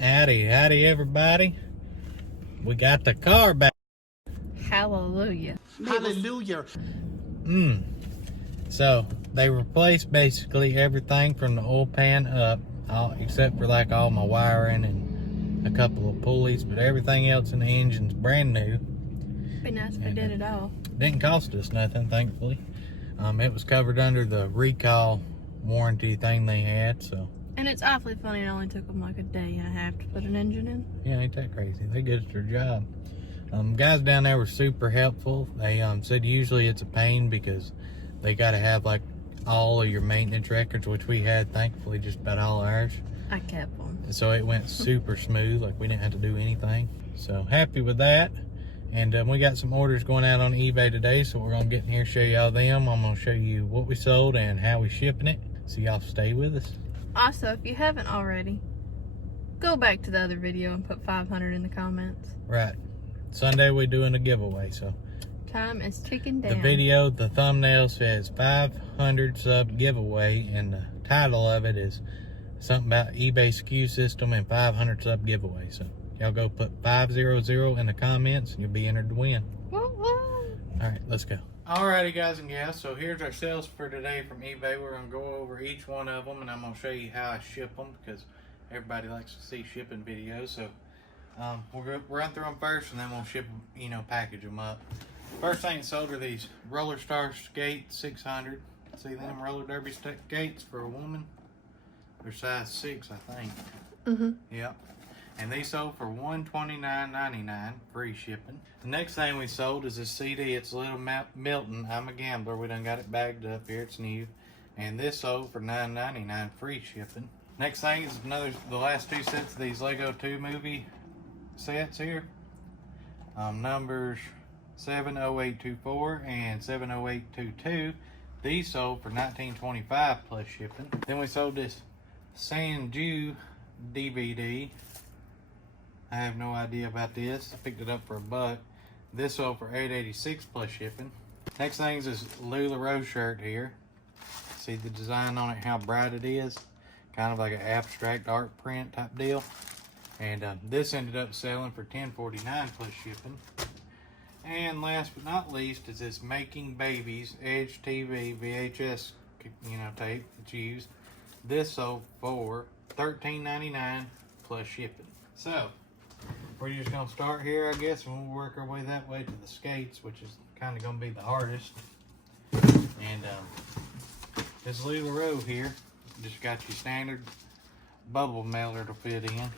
Howdy everybody. We got the car back. Hallelujah. Hallelujah. So they replaced basically everything from the oil pan up, except for like all my wiring and a couple of pulleys, but everything else in the engine's brand new. Be nice if they did it all. Didn't cost us nothing, thankfully. It was covered under the recall warranty thing they had, so. And it's awfully funny it only took them like a day and a half to put an engine in. Yeah, ain't that crazy? They did their job. Guys down there were super helpful. They said usually it's a pain because they got to have like all of your maintenance records, which we had, thankfully, just about all ours. I kept them. So it went super smooth, like we didn't have to do anything. So happy with that. And we got some orders going out on eBay today, so we're gonna get in here, show y'all them. I'm gonna show you what we sold and how we shipping it. So y'all stay with us. Also, if you haven't already, go back to the other video and put 500 in the comments. Right. Sunday we're doing a giveaway, so. Time is ticking down. The video, the thumbnail says 500 sub giveaway, and the title of it is something about eBay SKU system and 500 sub giveaway. So y'all go put 500 in the comments and you'll be entered to win. Woo woo. All right, let's go. Alrighty guys and gals, so here's our sales for today from eBay. We're gonna go over each one of them and I'm gonna show you how I ship them because everybody likes to see shipping videos. So we'll run through them first and then we'll ship them, package them up. First thing sold are these Roller Star Skate 600. See them roller derby skates for a woman? They're size 6, I think. Yep. And they sold for $129.99, free shipping. The next thing we sold is this CD. It's a little Milton. I'm a gambler. We done got it bagged up here. It's new. And this sold for $9.99, free shipping. Next thing is the last two sets of these Lego 2 movie sets here. Numbers 70824 and 70822. These sold for $19.25 plus shipping. Then we sold this Sanju DVD. I have no idea about this. I picked it up for $1. This sold for $8.86 plus shipping. Next thing is this LuLaRoe shirt here. See the design on it, how bright it is? Kind of like an abstract art print type deal. And this ended up selling for $10.49 plus shipping. And last but not least is this Making Babies Edge TV VHS tape that's used. This sold for $13.99 plus shipping. So we're just gonna start here, I guess, and we'll work our way that way to the skates, which is kind of gonna be the hardest. And this LuLaRoe here just got your standard bubble mailer to fit in.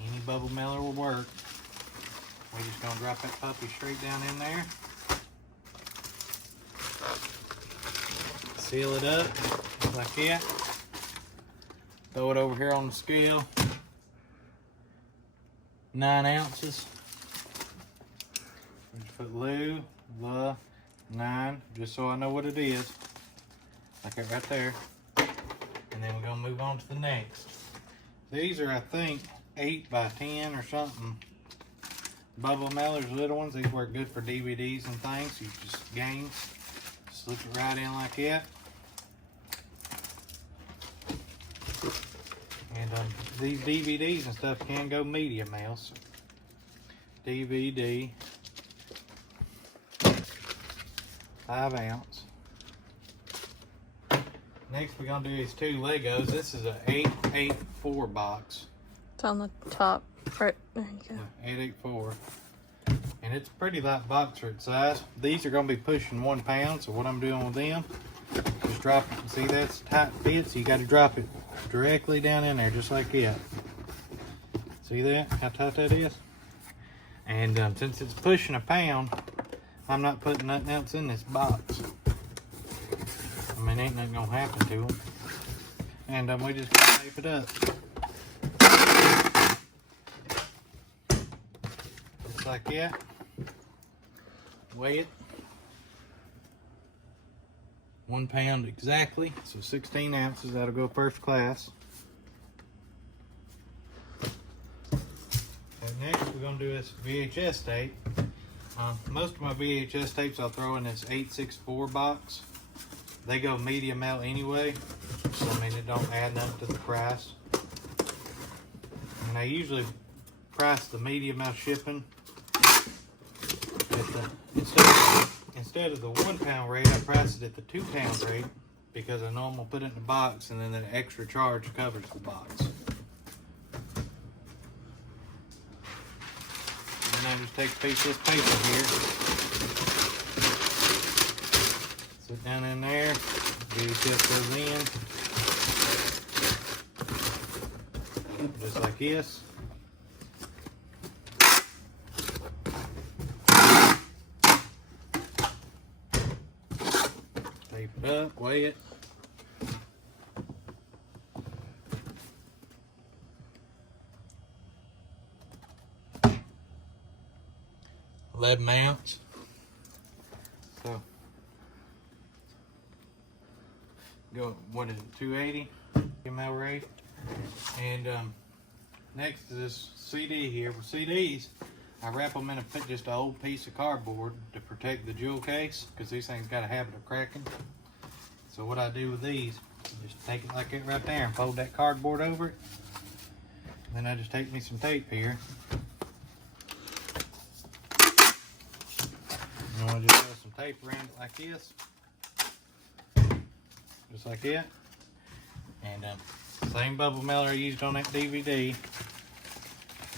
Any bubble mailer will work. We're just gonna drop that puppy straight down in there. Seal it up like that. Throw it over here on the scale. 9 ounces. Just put LuLa 9, just so I know what it is. Like that right there. And then we're gonna move on to the next. These are, I think, 8 by 10 or something. Bubble mailers, little ones. These work good for DVDs and things. You just games. Slip it right in like that. And these DVDs and stuff can go media mail. So DVD, 5 ounce. Next we're gonna do these 2 Legos. This is a 884 box. It's on the top. Right there you go. 884. And it's a pretty light box for its size. These are gonna be pushing 1 pound. So what I'm doing with them, just drop it. See, that's tight fit, so you got to drop it directly down in there, just like that. See that? How tight that is? And since it's pushing 1 pound, I'm not putting nothing else in this box. I mean, ain't nothing gonna happen to them. And we just gonna tape it up. Just like that. Weigh it. 1 pound exactly, so 16 ounces. That'll go first class. And next we're gonna do this VHS tape. Most of my VHS tapes I'll throw in this 864 box. They go medium out anyway, so I mean it don't add nothing to the price. I usually price the medium out shipping at the, instead of the 1 pound rate, I price it at the 2 pound rate because I know I'm gonna put it in the box and then the extra charge covers the box. And then I just take a piece of this paper here, sit down in there, get those in, just like this. Tape it up, weigh it. 11 ounce. So go, what is it, 280 ml rate. And next is this CD here. With CDs, I wrap them in just an old piece of cardboard to protect the jewel case, because these things got a habit of cracking. So what I do with these, just take it like it right there and fold that cardboard over it. Then I just take me some tape here. And I just throw some tape around it like this. Just like that. And same bubble mailer I used on that DVD.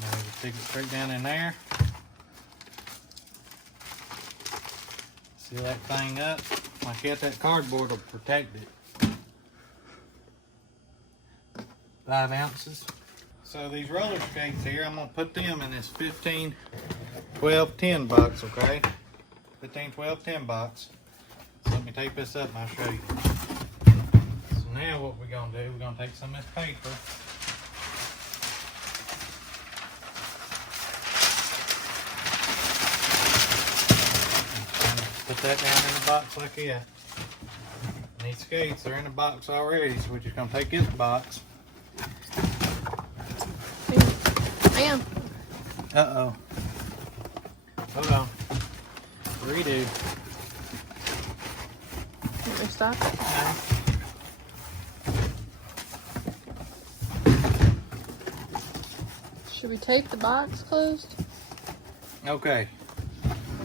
Now I just stick it straight down in there. Seal that thing up. Like that cardboard will protect it. 5 ounces. So these roller skates here, I'm gonna put them in this 15, 12, 10 box, okay? 15, 12, 10 box. So let me tape this up and I'll show you. So now what we're gonna do, we're gonna take some of this paper. Put that down in the box like that. And these skates are in the box already, so we're just gonna take this box. Bam. Uh-oh. Hold on. Redo. Want me to stop it? No. Should we tape the box closed? Okay.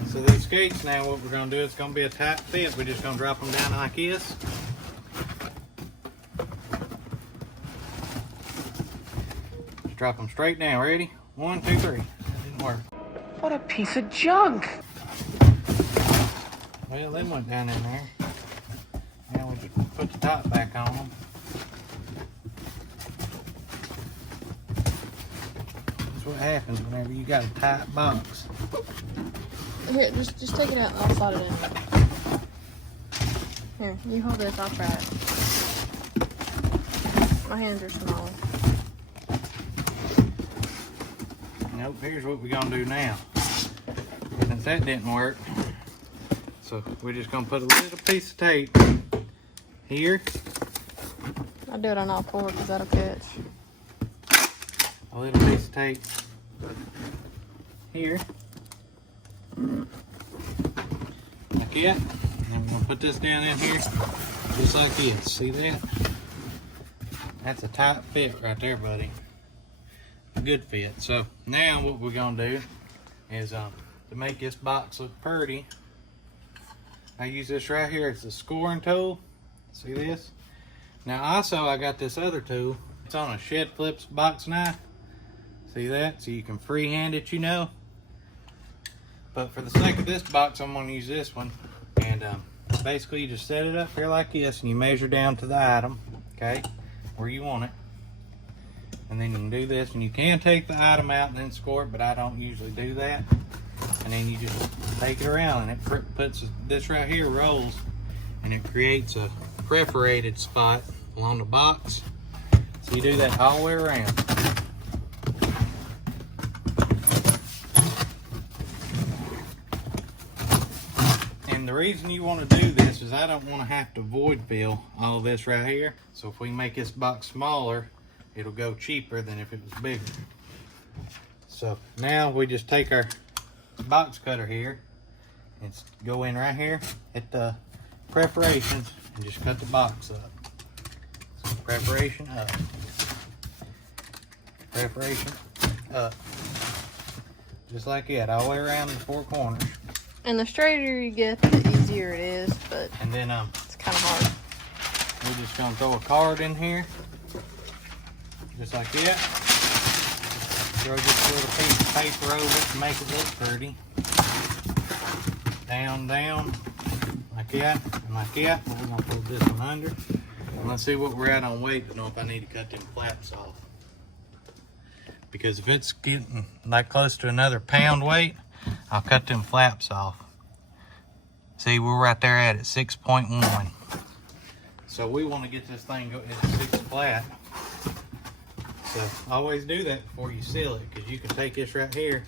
So these skates now, what we're going to do, it's going to be a tight fit. We're just going to drop them down like this. Just drop them straight down. Ready? 1, 2, 3. That didn't work. What a piece of junk! Well, they went down in there. Now we just put the top back on them. That's what happens whenever you got a tight box. Here, just take it out and I'll slide it in. Here, you hold this, I'll try it. My hands are small. Nope, here's what we're gonna do now. Since that didn't work, so we're just gonna put a little piece of tape here. I'll do it on all four because that'll catch. A little piece of tape here. Like that. And we're gonna put this down in here just like this. See that? That's a tight fit right there, buddy. A good fit. So now what we're gonna do is to make this box look pretty, I use this right here. It's a scoring tool. See this? Now also I got this other tool. It's on a Shed Flips box knife. See that? So you can freehand it, you know. But for the sake of this box, I'm going to use this one. And basically you just set it up here like this and you measure down to the item, okay, where you want it. And then you can do this, and you can take the item out and then score it, but I don't usually do that. And then you just take it around, and it puts this right here rolls, and it creates a perforated spot along the box. So you do that all the way around. And the reason you want to do this is I don't want to have to void fill all this right here. So if we make this box smaller, it'll go cheaper than if it was bigger. So now we just take our box cutter here and go in right here at the perforations and just cut the box up. So preparation up. preparation up. Just like that, all the way around the 4 corners. And the straighter you get, the easier it is, but And then it's kind of hard. we're just gonna throw a card in here. Just like that. Throw just a little piece of paper over it to make it look pretty. Down, down, like that, and like that. We're gonna pull this one under. And let's see what we're at on weight to know if I need to cut them flaps off. Because if it's getting like close to another pound weight, I'll cut them flaps off. See, we're right there at it, 6.1. So we want to get this thing at 6 flat. So always do that before you seal it, because you can take this right here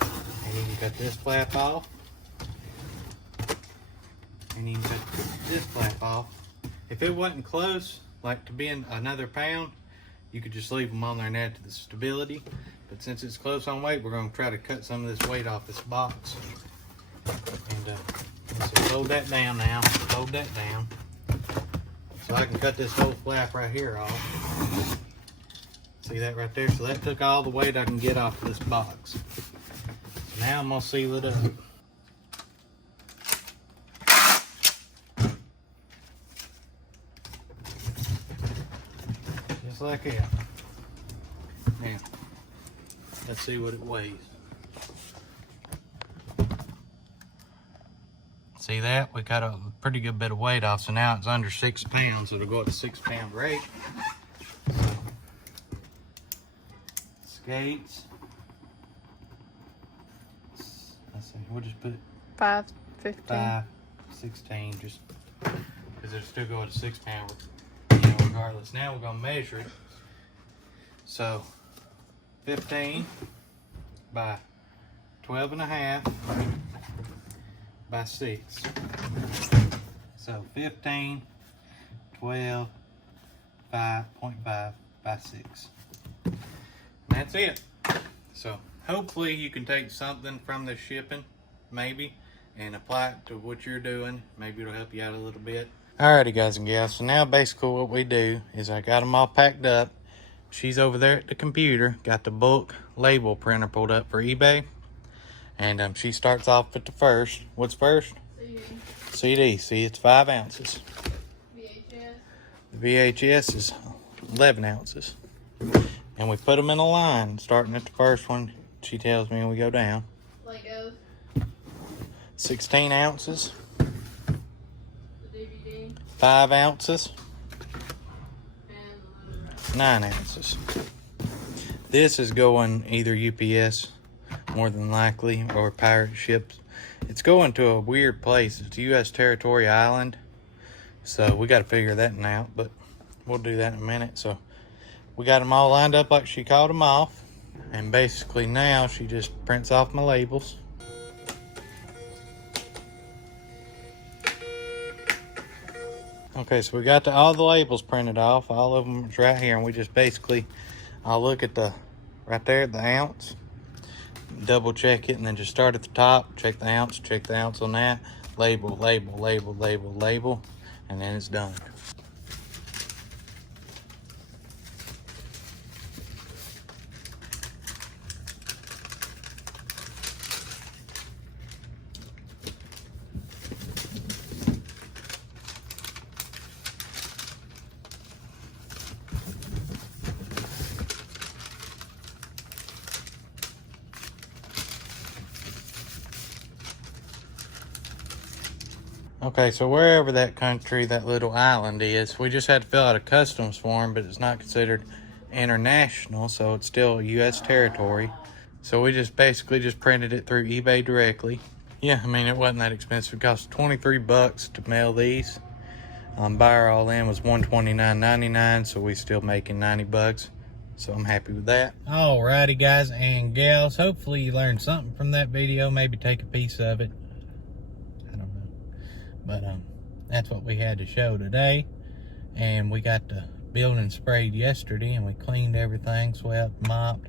and you can cut this flap off. And you can cut this flap off. If it wasn't close, like to being another pound, you could just leave them on there and add to the stability. But since it's close on weight, we're going to try to cut some of this weight off this box. And so fold that down now. Fold that down. So I can cut this whole flap right here off. See that right there? So that took all the weight I can get off of this box. So now I'm going to seal it up. Just like that. Now, let's see what it weighs. See that? We got a pretty good bit of weight off, so now it's under 6 pounds, so it'll go at a 6 pound rate. Skates. Let's see, we'll just put 5.15. 5.16, just because it'll still go at a 6 pound, regardless. Now we're gonna measure it. So 15 by 12.5 by 6. So 15, 12, 5.5 by 6. That's it. So hopefully you can take something from the shipping, maybe, and apply it to what you're doing. Maybe it'll help you out a little bit. Alrighty, guys and gals. So now basically what we do is I got them all packed up. She's over there at the computer, got the bulk label printer pulled up for eBay. And she starts off at the first. What's first? CD. See, it's 5 ounces. VHS. The VHS is 11 ounces. And we put them in a line, starting at the first one. She tells me, and we go down. Legos. 16 ounces. The DVD. 5 ounces. And 9 ounces. This is going either UPS, more than likely, or pirate ships. It's going to a weird place. It's U.S. Territory Island. So we got to figure that one out, but we'll do that in a minute. So we got them all lined up like she called them off. And basically now she just prints off my labels. Okay, so we got all the labels printed off. All of them is right here. And we just basically, I'll look at the, right there at the ounce. Double check it and then just start at the top. Check the ounce on that. Label, label, label, label, label. And then it's done. Okay, so wherever that country, that little island is, we just had to fill out a customs form, but it's not considered international, so it's still U.S. territory. So we just basically just printed it through eBay directly. Yeah, I mean, it wasn't that expensive. It cost $23 to mail these. Buyer all in was $129.99, so we still making $90. So I'm happy with that. Alrighty, guys and gals. Hopefully you learned something from that video. Maybe take a piece of it. But that's what we had to show today. And we got the building sprayed yesterday, and we cleaned everything, swept, mopped,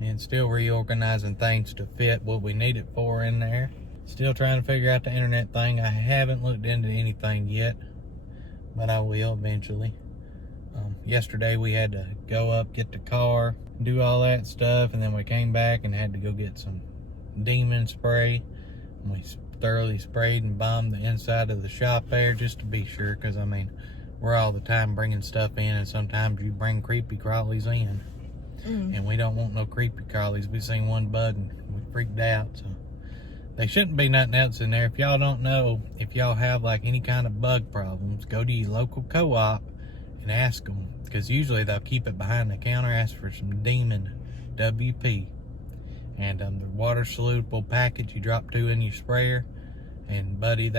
and still reorganizing things to fit what we need it for in there. Still trying to figure out the internet thing. I haven't looked into anything yet, but I will eventually. Yesterday we had to go up, get the car, do all that stuff, and then we came back and had to go get some demon spray. And we thoroughly sprayed and bombed the inside of the shop there just to be sure, because I mean, we're all the time bringing stuff in, and sometimes you bring creepy crawlies in. And we don't want no creepy crawlies. We seen one bug and we freaked out. So they shouldn't be nothing else in there. If y'all don't know, if y'all have like any kind of bug problems, go to your local co-op and ask them, because usually they'll keep it behind the counter. Ask for some demon WP, and the water soluble package you drop 2 in your sprayer, and buddy,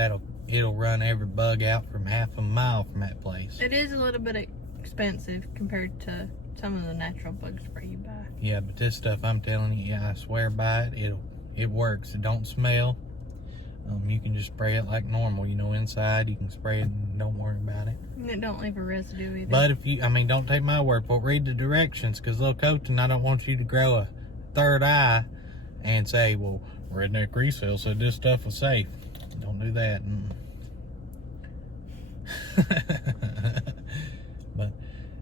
it'll run every bug out from half a mile from that place. It is a little bit expensive compared to some of the natural bug spray you buy. Yeah, but this stuff, I'm telling you, I swear by it, it works. It don't smell. You can just spray it like normal, you know, inside. You can spray it and don't worry about it. And it don't leave a residue either. But if you, I mean, don't take my word for it. Read the directions, because little coaching, I don't want you to grow a third eye and say, well, Redneck Resale said this stuff was safe. Don't do that. But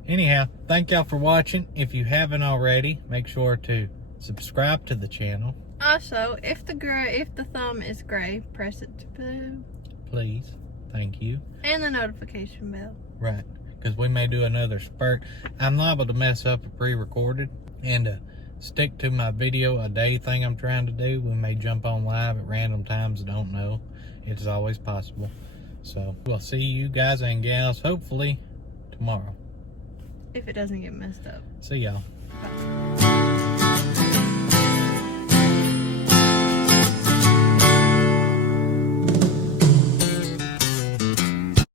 anyhow, thank y'all for watching. If you haven't already, make sure to subscribe to the channel. Also, if the thumb is gray, press it to blue. Please. Thank you. And the notification bell. Right. Because we may do another spurt. I'm liable to mess up a pre-recorded. And stick to my video a day thing I'm trying to do. We may jump on live at random times. I don't know. It's always possible. So, we'll see you guys and gals hopefully tomorrow. If it doesn't get messed up. See y'all. Bye.